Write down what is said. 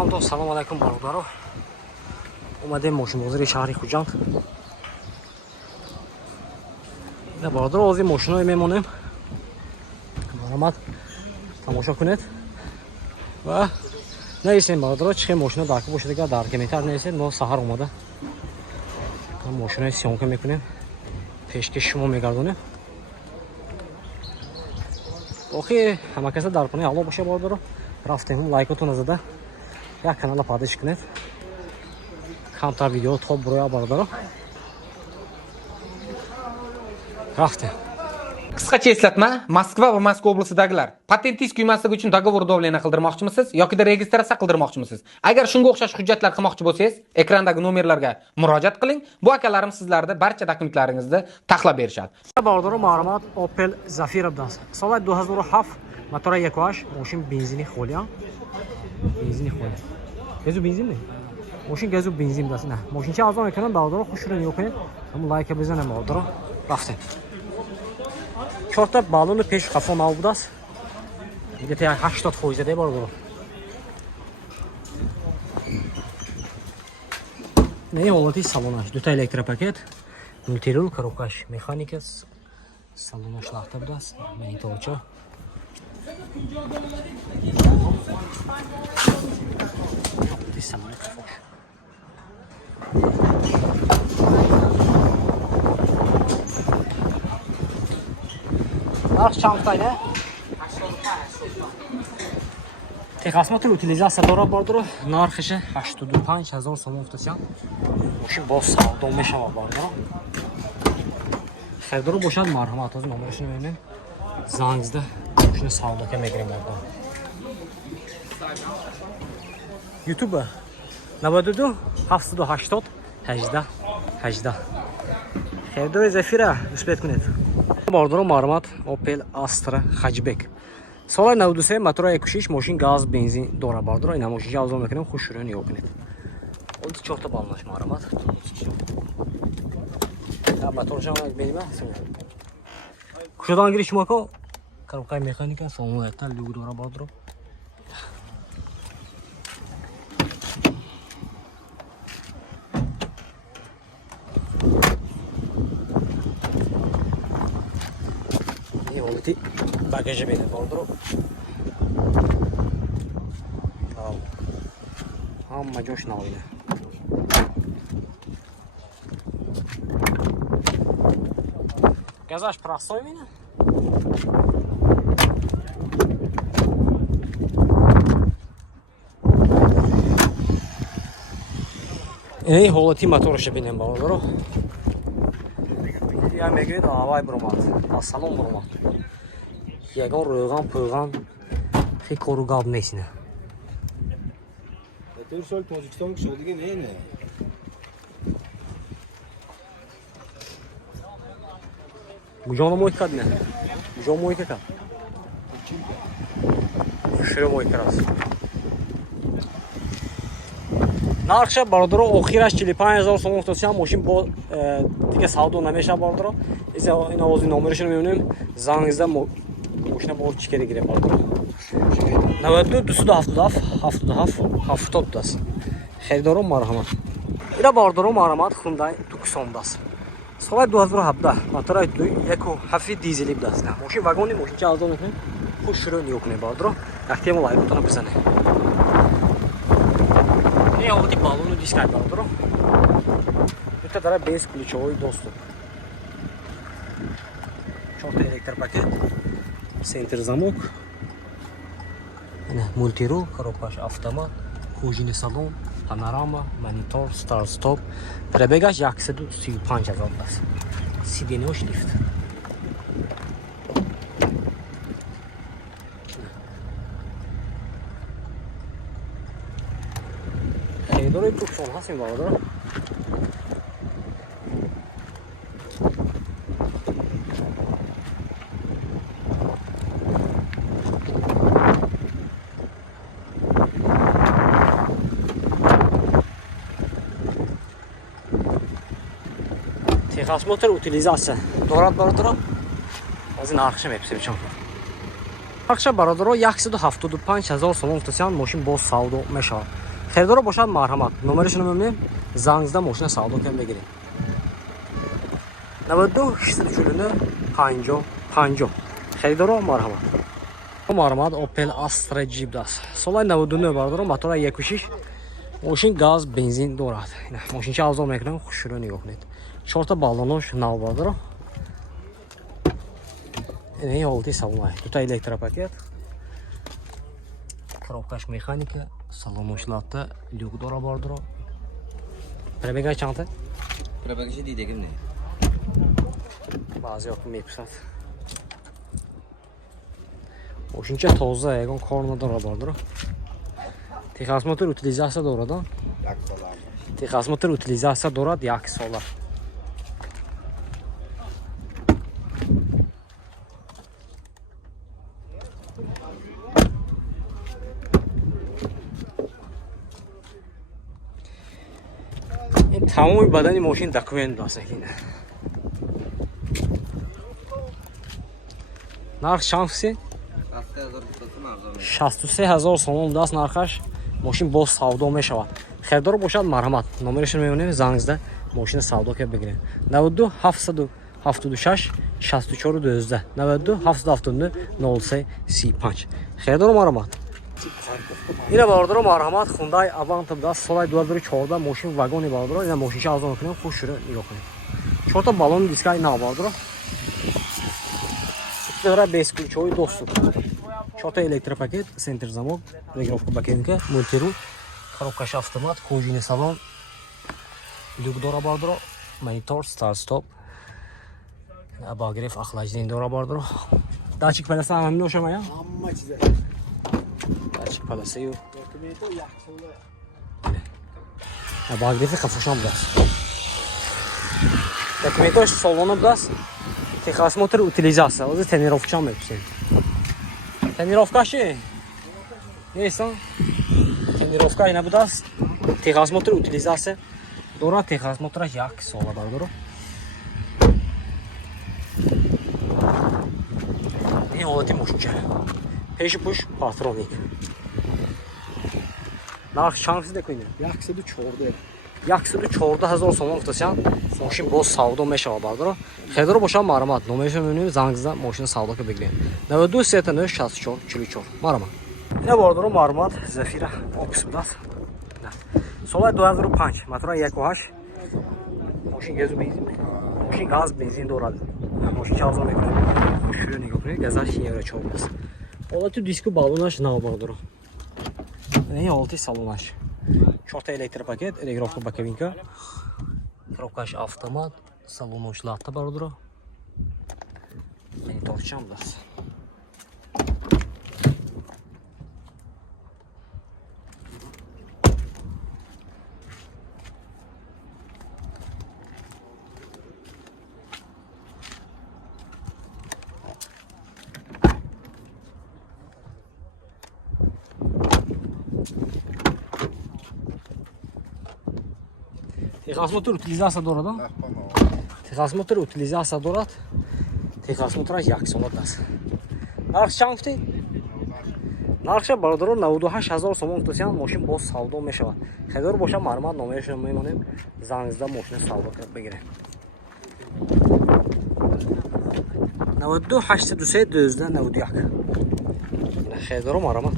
Hamdon salom alaykum barobaro. Omadem moshin bozori shahri Xo'jand. Ina barobaro ozi moshinoi memonем. Marhamat. Тамошо кунед. Ва наисен баробaro чихе мошина дарки бошад агар дарки метар наисен мо саҳар омада. Ҳам мошинаи сёнка мекунем. Пешкаш шумо мегардонем. Охи ҳама каса дар хонаи аъло боша баробaro. Рафтем лайкотон зада. Як канала падиш кунед. Камтар видео топ буроя баробaro. Рафтем. Qisqacha eslatma, Moskva va Moskva oblasidagilar patentingiz kuymasligi uchun dogovor davlena qildirmoqchimisiz yoki registratsiya qildirmoqchimisiz? Agar shunga o'xshash hujjatlar qilmoqchi bo'lsangiz, ekrandagi nomerlarga murojaat qiling. Bu akalarim sizlarga barcha dokumentlaringizni taxlab berishadi. Barobaro ma'lumot Opel Zafira bilan. So'l 2007 motor 1.8 moshin benzini xoliyan. Benzini xoli. Gazu benzinmi? Moshin gazu benzin bilan. Ne? Moshincha arzon ekan, barobaro xushro'y yo'q edi. Ham like bezanem barobaro. Raftem. Чорта балони пеш хафо набудааст. Где-то 80% де баробaro. Не ҳолати салонаш, дута электропакет, мультирул, коробкаш механика, салонаш лахта будааст. Монитор. Ти салон хафош. Нарх чанд тайне? Техасмотр утилизация дора баробaro. Нархише 85000 сом уфтасян. Мошин бо савдо мешава баробaro. Хердоро бошад марҳамат аз номерашон мебинем. Зангзда мошин савдока мегирем баробaro. YouTube 92 780 18 18. Хердоро Zafira успет кунед. Баробaro марҳамат Opel Astra Hatchback. Соли 93 мотор 1.6 мошин газ бензин дора баробaro. Ина мошин ҷавзо мекунем, хушрӯн ёб кунед. Он 4 та балнаш марҳамат. Я моторшам бенима. Кушодан гириш шумако. Коробкаи механика, самоята люк дора баробaro. Bagajı beni barobaro. Hamma josh navoiyda. Газаш простой меня? Эй, ҳолати моторашо бинем баробaro. Я мегӯяд авай буромад. Ассалом буромад. Ягон рӯған пӯған хи кору гап несина. Тӯр сол Tojikiston шудиги не. Буҷоно мой кад не. Буҷон мой кад. Широ мой крас. Нархша бародаро охираш 45000 сом уфтасян мошин бо дига савдо намеша бародаро. Ин овози номерашон мебинем. Зангизда мошина бо чикери гире бародаро. 92 277 77 70 даст. Херидоро марҳамат. Ина бародаро марҳамат Hyundai Tucson даст. Соли 2017 мотори 1.7 дизели даст. Мошин вагони мошинча аздо мекунем. Хушрӯн ёб кунем бародаро. Яхтем лайкотона бизанем. Не ҳолати балону дискай бародаро. Дута дара без ключовой доступ. 4 та электропакет, центр замок, мультирул, коробкаш автомат, пружинный салон, панорама, монитор, старт-стоп. Пробегаш 135000 даст. Сиденёш лифт. Херидори Tucson ҳастем бародаро. Техасмотр утилизация дорад бародаро. Аз ин нархша меписем чон. Нархша бародаро 175000 сомон гуфтасиянд мошин боз савдо мешавад. Херидоро бошад марҳамат. Номерашро мебинем. Занг зада мошина савдо кардем бигирем. 92 649 50 50. Херидоро марҳамат. Марҳамат Opel Astra Jeep даст. Солаи 99 бародаро мотора 1.6. Мошин газ, бензин дорад. Мошинча авзо мекунем, хушро нигоҳ кунед. 4 та баллонош нав бародаро. این حالتی سومه دو تا الکتروپاکت коробкаш механика салонуш латта люк дора бардро пробега чанта Пробегаши дидегим не. баъзе вақт меписад мошинча тоза ягон кор надора бардро техосмотр утилизация дорад техосмотр утилизация дорад 1 сола тамоми бадани мошин документ аст. нарх чанд фиси? 63000 сомон даст нархаш. Мошин боз савдо мешавад. Херидор бошад марҳамат. Номерашро мебинем, занг зада мошина савдо кард бигирем. 92 776 64 12 92 779 03 35. Херидор марҳамат. ина бардоро марҳамат Hyundai Avant даст соли 2014 мошин вагони бардоро ина мошинча авзо мекунем хуш шура нигоҳ кунед 4 та баллон дискай нав бардоро дора без ключовой доступ 4 та электропакет центр замок регулировка бакенка мультируль коробкаш автомат кожаный салон люк дора бардоро монитор старт стоп обогрев охлаждение дора бардоро датчик педаса ҳам мешавад Hamma çizer. датчик педасаю обогрев кафошам даст документош салона даст техосмотр утилизация ози тренировка меписем тренировкаши несан тренировка ина будаст техосмотр утилизация дора техосмотраш 1 сола бардоро ин ҳолати мошинча пеши пуш патроник нарх чанд физ декунем 114. 114000 сомон гуфтасиянд мошин боз савдо мешавад бардоро херидоро бошад марҳамат номерашро мебинем занг зада мошина савдо кард бигирем 92 39 64 44 марҳамат ина бардоро марҳамат Zafira Opus будаст соли 2005 мотора 1.8 мошин газу бензин мошин газ бензин дорад мошинча авзо мекунем шуро нигоҳ кунед газаш евро 4 будаст ҳолати диску баллонаш нав бардоро ин ҳолати салонаш 4 та электропакет регулировка боковинка коробкаш автомат салонош латта бардоро мониторчам даст техосмотр утилизация дорад техосмотр утилизация дорад техосмотраш 1 сола даст нарх чанд гуфтед нархша бародаро 98000 сомон гуфтасиянд мошин боз савдо мешавад херидор бошад марҳамат номерашро мемонем занг зада мошина савдо кард бигирем 92 823 12 91 херидоро марҳамат